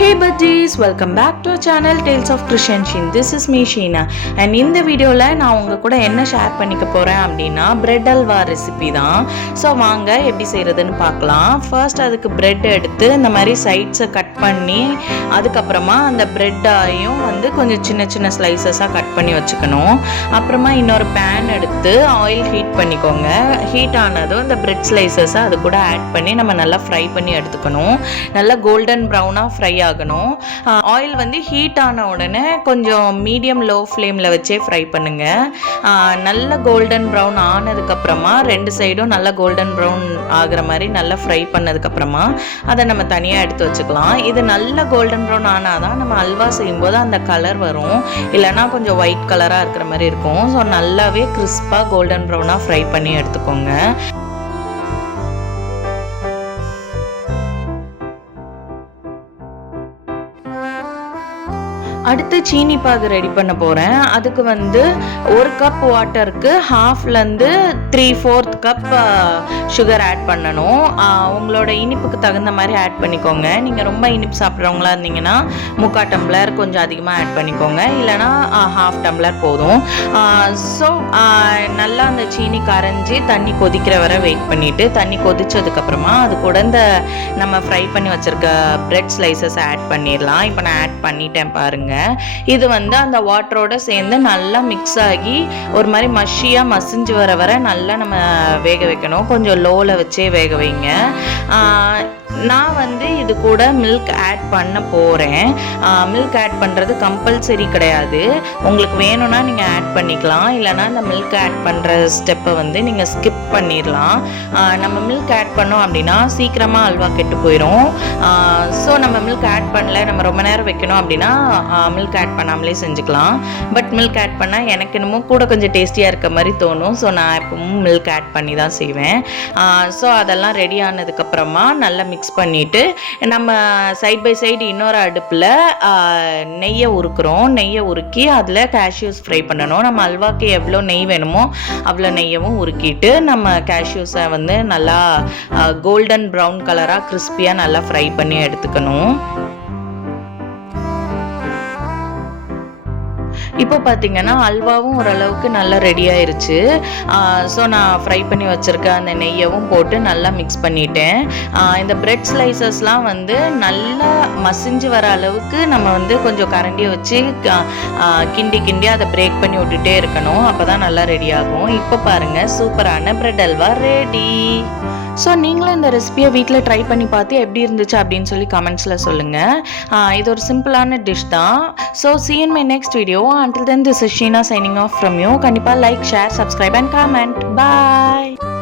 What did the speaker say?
Hey buddies, welcome back to our channel Tales of Christian Shin. This is me Sheena and இந்த வீடியோல நான் உங்க கூட என்ன ஷேர் பண்ணிக்க போறேன் அப்படினா பிரெட் அல்வா ரெசிபி தான். சோ வாங்க எப்படி செய்யறதுன்னு பார்க்கலாம். ஃபர்ஸ்ட் அதுக்கு பிரெட் எடுத்து இந்த மாதிரி சைட்ஸை கட் பண்ணி அதுக்கு அப்புறமா அந்த பிரெட்டையும் வந்து கொஞ்சம் சின்ன சின்ன ஸ்லைசஸா கட் பண்ணி வச்சுக்கணும். அப்புறமா இன்னொரு pan எடுத்து ஆயில் ஹீட் பண்ணிக்கோங்க. ஹீட் ஆனதும் இந்த பிரெட் ஸ்லைசஸை அது கூட ஆட் பண்ணி நம்ம நல்லா ஃப்ரை பண்ணி எடுத்துக்கணும். நல்லா கோல்டன் ப்ரௌனா ஃப்ரை ஆகணும். ஆயில் வந்து ஹீட் ஆன உடனே கொஞ்சம் மீடியம் லோ ஃப்ளேமில் வச்சே ஃப்ரை பண்ணுங்க. நல்ல கோல்டன் ப்ரௌன் ஆனதுக்கப்புறமா ரெண்டு சைடும் நல்லா கோல்டன் ப்ரௌன் ஆகிற மாதிரி நல்லா ஃப்ரை பண்ணதுக்கப்புறமா அதை நம்ம தனியாக எடுத்து வச்சுக்கலாம். இது நல்ல கோல்டன் ப்ரௌன் ஆனால் தான் நம்ம அல்வா செய்யும்போது அந்த கலர் வரும், இல்லைனா கொஞ்சம் ஒயிட் கலராக இருக்கிற மாதிரி இருக்கும். ஸோ நல்லாவே கிறிஸ்பாக கோல்டன் ப்ரௌனாக ஃப்ரை பண்ணி எடுத்துக்கோங்க. அடுத்து சீனி பாகு ரெடி பண்ண போகிறேன். அதுக்கு வந்து 1 கப் வாட்டருக்கு ஹாஃப்லேருந்து 3/4 கப் சுகர் ஆட் பண்ணணும். உங்களோட இனிப்புக்கு தகுந்த மாதிரி ஆட் பண்ணிக்கோங்க. நீங்கள் ரொம்ப இனிப்பு சாப்பிட்றவங்களா இருந்தீங்கன்னா 3/4 டம்ளர் கொஞ்சம் அதிகமாக ஆட் பண்ணிக்கோங்க, இல்லைனா 1/2 டம்ளர் போதும். ஸோ நல்லா அந்த சீனி கரைஞ்சி தண்ணி கொதிக்கிற வரை வெயிட் பண்ணிவிட்டு தண்ணி கொதிச்சதுக்கப்புறமா அது கூட இந்த நம்ம ஃப்ரை பண்ணி வச்சுருக்க பிரெட் ஸ்லைசஸ் ஆட் பண்ணிடலாம். இப்போ நான் ஆட் பண்ணிட்டேன் பாருங்கள். இது வந்து அந்த வாட்டரோட சேர்ந்து நல்லா மிக்ஸ் ஆகி ஒரு மாதிரி மஷியாக மசிஞ்சு வர வர நல்லா நம்ம வேக வைக்கணும். கொஞ்சம் லோவில் வச்சே வேக வைங்க. நான் வந்து இது கூட மில்க் ஆட் பண்ண போகிறேன். மில்க் ஆட் பண்ணுறது கம்பல்சரி கிடையாது. உங்களுக்கு வேணும்னா நீங்கள் ஆட் பண்ணிக்கலாம், இல்லைனா இந்த மில்க் ஆட் பண்ணுற ஸ்டெப்பை வந்து நீங்கள் ஸ்கிப் பண்ணிடலாம். நம்ம மில்க் ஆட் பண்ணோம் அப்படின்னா சீக்கிரமாக அல்வா கெட்டு போயிடும். ஸோ நம்ம மில்க் ஆட் பண்ணல, நம்ம ரொம்ப நேரம் வைக்கணும் அப்படின்னா மில்க் ஆட் பண்ணாமலே செஞ்சுக்கலாம். பட் மில்க் ஆட் பண்ணால் எனக்கு என்னமோ கூட கொஞ்சம் டேஸ்டியாக இருக்க மாதிரி தோணும். ஸோ நான் எப்பவும் மில்க் ஆட் பண்ணி தான் செய்வேன். ஸோ அதெல்லாம் ரெடி ஆனதுக்கப்புறமா நல்லா மிக்ஸ் பண்ணிவிட்டு நம்ம சைட் பை சைடு இன்னொரு அடுப்பில் நெய்யை உருக்குறோம். நெய்யை உருக்கி அதில் கேஷ்யூஸ் ஃப்ரை பண்ணணும். நம்ம அல்வாக்கு எவ்வளோ நெய் வேணுமோ அவ்வளோ நெய்யவும் உருக்கிட்டு நம்ம கேஷ்யூஸை வந்து நல்லா கோல்டன் ப்ரௌன் கலராக கிறிஸ்பியாக நல்லா ஃப்ரை பண்ணி எடுத்துக்கணும். இப்போ பார்த்தீங்கன்னா அல்வாவும் ஓரளவுக்கு நல்லா ரெடி ஆயிருச்சு. ஸோ நான் ஃப்ரை பண்ணி வச்சுருக்க அந்த நெய்யவும் போட்டு நல்லா மிக்ஸ் பண்ணிட்டேன். இந்த பிரெட் ஸ்லைசஸ்லாம் வந்து நல்லா மசிஞ்சு வர அளவுக்கு நம்ம வந்து கொஞ்சம் கரண்டியை வச்சு கிண்டி கிண்டி அதை பிரேக் பண்ணி விட்டுட்டே இருக்கணும். அப்போ தான் நல்லா ரெடி ஆகும். இப்போ பாருங்கள், சூப்பரான பிரெட் அல்வா ரெடி. ஸோ நீங்களும் இந்த ரெசிபியை வீட்டில் ட்ரை பண்ணி பார்த்து எப்படி இருந்துச்சு அப்படின்னு சொல்லி கமெண்ட்ஸில் சொல்லுங்கள். இது ஒரு சிம்பிளான டிஷ் தான். So see you in my next video. Until then, this is Sheena signing off from you. கண்டிப்பாக like, share, subscribe and comment. Bye.